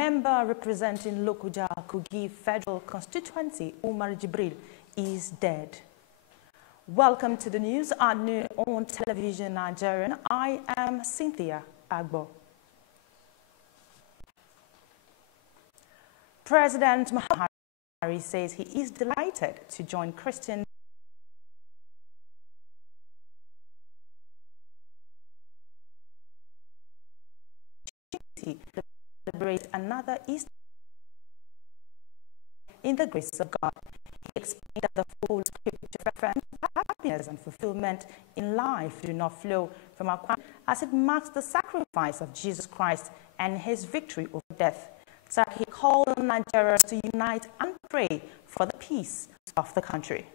member representing Lokoja Kogi Federal Constituency, Umar Jibril, is dead. Welcome to the news at noon on television Nigerian. I am Cynthia Agbo. President Muhammad Buhari says he is delighted to join Christian to celebrate another Easter in the grace of God. He explained that the full scripture reference, happiness and fulfillment in life do not flow from our Quran, as it marks the sacrifice of Jesus Christ and his victory over death. So he called on Nigerians to unite and pray for the peace of the country.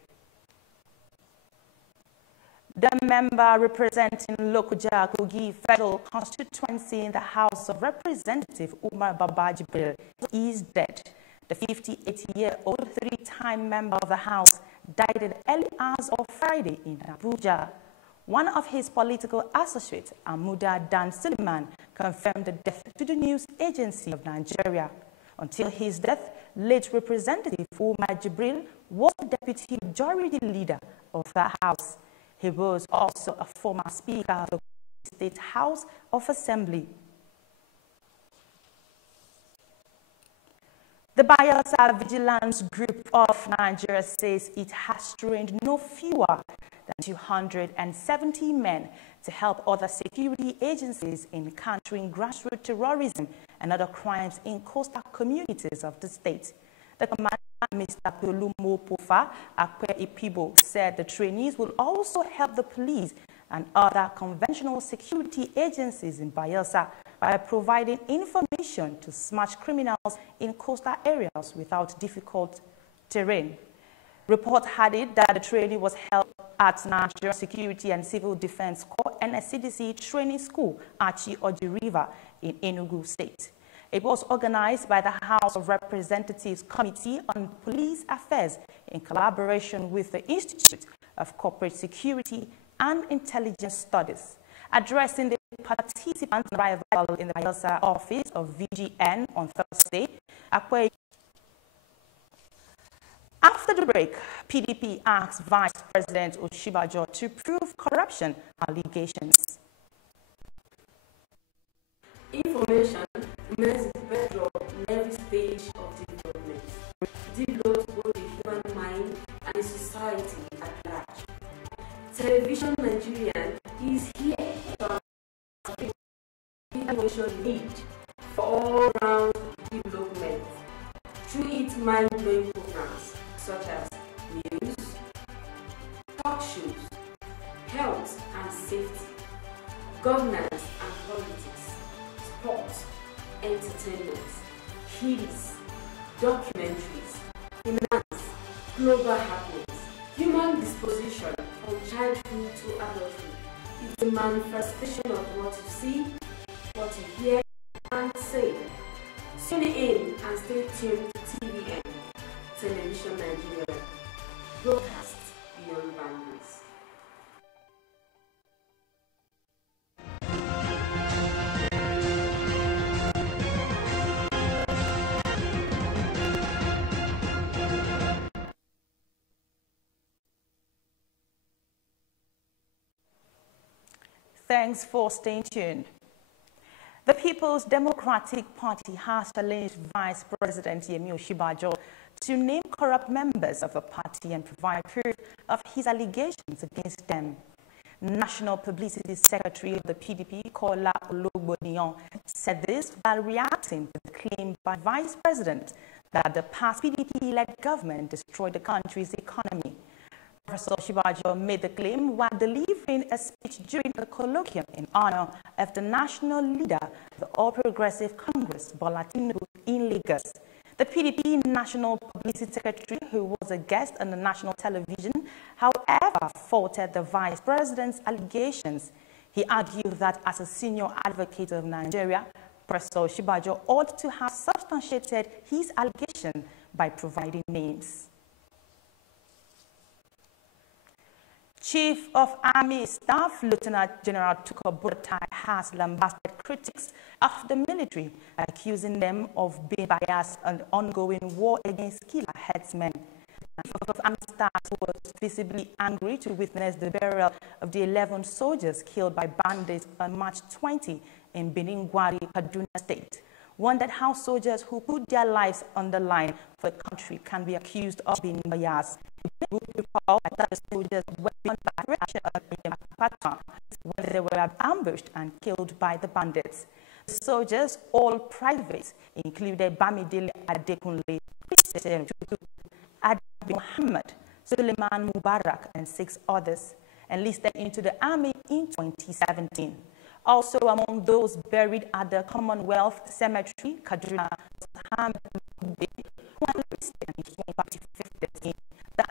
The member representing Lokoja Kogi Federal Constituency in the House of Representatives, Umar Jibril, is dead. The 58-year-old three-time member of the House died in the early hours of Friday in Abuja. One of his political associates, Amuda Dan Suleiman, confirmed the death to the news agency of Nigeria. Until his death, late Representative Umar Jibril was the deputy majority leader of the House. He was also a former Speaker of the State House of Assembly. The Bayelsa Vigilance Group of Nigeria says it has trained no fewer than 270 men to help other security agencies in countering grassroots terrorism and other crimes in coastal communities of the state. The commander, Mr. Polumo Pofa Akpe Ipibo, said the trainees will also help the police and other conventional security agencies in Bayelsa by providing information to smash criminals in coastal areas without difficult terrain. Report had it that the training was held at Nigerian Security and Civil Defense Corps NSCDC Training School, Achi Oji River in Enugu State. It was organized by the House of Representatives Committee on Police Affairs in collaboration with the Institute of Corporate Security and Intelligence Studies. Addressing the participants' arrival in the Bayelsa office of VGN on Thursday, after the break, PDP asked Vice President Oshibajo to prove corruption allegations. Information remains the bedrock in every stage of development. Develops both the human mind and the society at large. Television Nigerian is here to information need for all-round development through its mind-blowing programs such as news, talk shows, health and safety, governance and politics, sports, entertainment, kids, documentaries, finance, global happenings, human disposition from childhood to adulthood. It's a manifestation of what you see, what you hear and say. Tune in and stay tuned to TVN, Television Nigeria, broadcast beyond boundaries. Thanks for staying tuned. The People's Democratic Party has challenged Vice President Yemi Oshibajo to name corrupt members of the party and provide proof of his allegations against them. National Publicity Secretary of the PDP, Kola Ologboniyan, said this while reacting to the claim by Vice President that the past PDP-led government destroyed the country's economy. Professor Oshibajo made the claim while delivering a speech during a colloquium in honor of the national leader of the All Progressive Congress, Bola Tinubu, in Lagos. The PDP National Publicity Secretary, who was a guest on the national television, however, faulted the Vice President's allegations. He argued that as a senior advocate of Nigeria, Professor Oshibajo ought to have substantiated his allegation by providing names. Chief of Army Staff Lieutenant General Tukur Buratai has lambasted critics of the military, accusing them of being biased on the ongoing war against killer headsmen. Chief of Army Staff was visibly angry to witness the burial of the 11 soldiers killed by bandits on March 20 in Beningwari, Kaduna State. Wondered how soldiers who put their lives on the line for the country can be accused of being biased. That the soldiers were on when they were ambushed and killed by the bandits. The soldiers, all privates, included Bamidele Adekunle, Christian Adi Muhammad, Suleiman Mubarak, and 6 others, enlisted into the army in 2017. Also among those buried at the Commonwealth Cemetery, Kaduna, Muhammad Mube, who enlisted in 2015. The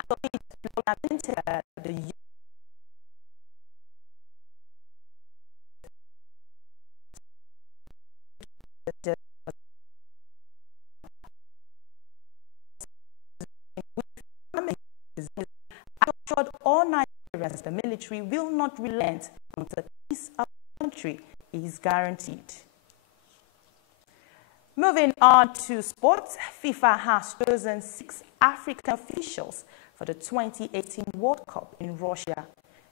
assured all Nigerians the military will not relent until the peace of the country is guaranteed. Moving on to sports, FIFA has chosen 6 African officials for the 2018 World Cup in Russia.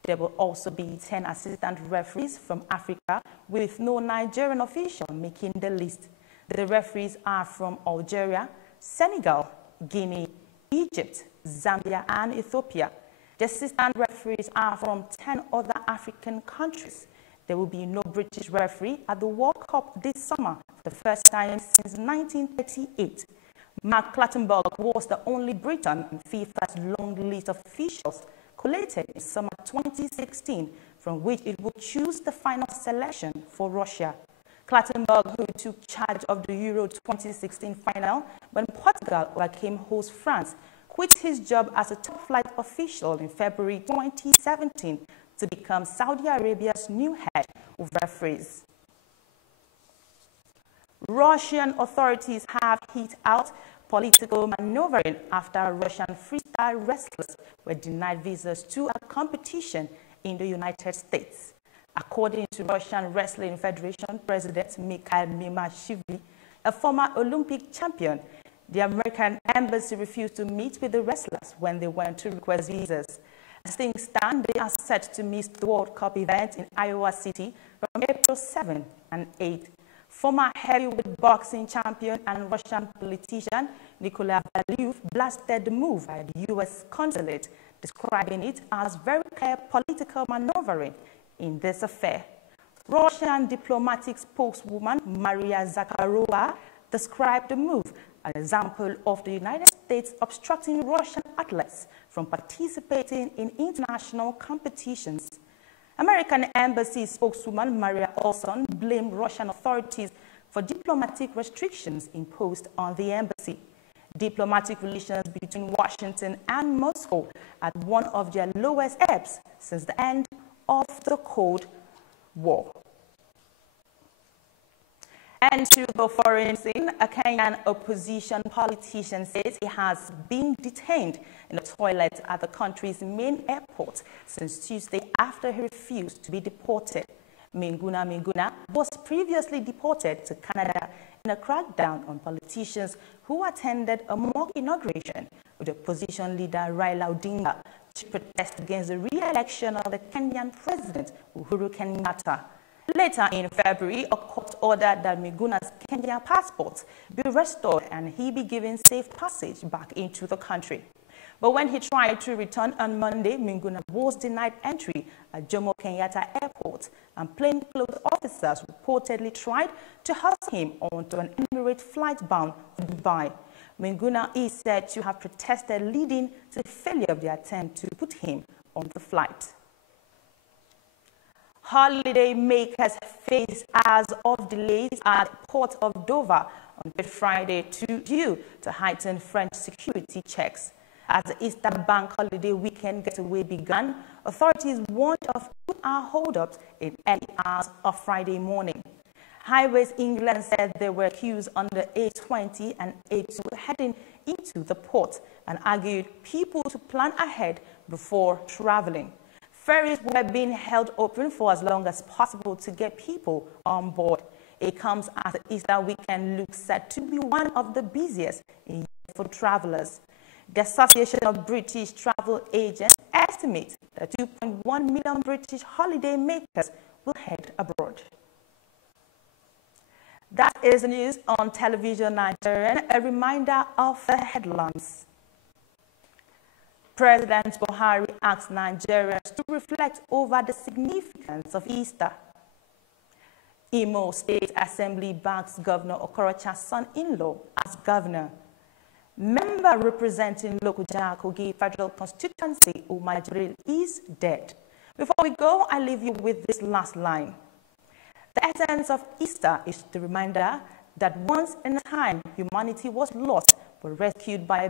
There will also be 10 assistant referees from Africa, with no Nigerian official making the list. The referees are from Algeria, Senegal, Guinea, Egypt, Zambia, and Ethiopia. The assistant referees are from 10 other African countries. There will be no British referee at the World Cup this summer for the first time since 1938. Mark Clattenburg was the only Briton on FIFA's long list of officials collated in summer 2016, from which it would choose the final selection for Russia. Clattenburg, who took charge of the Euro 2016 final when Portugal overcame host France, quit his job as a top-flight official in February 2017 to become Saudi Arabia's new head of referees. Russian authorities have hit out political maneuvering after Russian freestyle wrestlers were denied visas to a competition in the United States. According to Russian Wrestling Federation President Mikhail Mimashvili, a former Olympic champion, the American embassy refused to meet with the wrestlers when they went to request visas. As things stand, they are set to miss the World Cup event in Iowa City from April 7 and 8. Former heavyweight boxing champion and Russian politician Nikolai Valuev blasted the move by the U.S. consulate, describing it as very clear political maneuvering in this affair. Russian diplomatic spokeswoman Maria Zakharova described the move as an example of the United States obstructing Russian athletes from participating in international competitions. American Embassy spokeswoman Maria Olson blamed Russian authorities for diplomatic restrictions imposed on the embassy. Diplomatic relations between Washington and Moscow at one of their lowest ebbs since the end of the Cold War. And to the foreign scene, a Kenyan opposition politician says he has been detained in the toilet at the country's main airport since Tuesday after he refused to be deported. Minguna was previously deported to Canada in a crackdown on politicians who attended a mock inauguration with opposition leader Raila Odinga to protest against the re-election of the Kenyan president Uhuru Kenyatta. Later in February, a court ordered that Miguna's Kenyan passport be restored and he be given safe passage back into the country. But when he tried to return on Monday, Minguna was denied entry at Jomo Kenyatta Airport, and plainclothes officers reportedly tried to hustle him onto an Emirates flight bound to Dubai. Minguna is said to have protested, leading to the failure of the attempt to put him on the flight. Holiday makers face hours of delays at the port of Dover on Good Friday due to heightened French security checks. As the Easter bank holiday weekend getaway began, authorities warned of 2-hour holdups in early hours of Friday morning. Highways England said there were queues on the A20 and A2 heading into the port and argued people to plan ahead before traveling. Ferries were being held open for as long as possible to get people on board. It comes as the Easter weekend looks set to be one of the busiest in years for travelers. The Association of British Travel Agents estimates that 2.1 million British holiday makers will head abroad. That is the news on Television Nigerian. A reminder of the headlines. President Buhari asked Nigerians to reflect over the significance of Easter. Imo State Assembly backs Governor Okorocha's son-in-law as governor. Member representing Lokoja Kogi Federal Constituency, Umar Jibril, is dead. Before we go, I leave you with this last line. The essence of Easter is the reminder that once in a time, humanity was lost but rescued by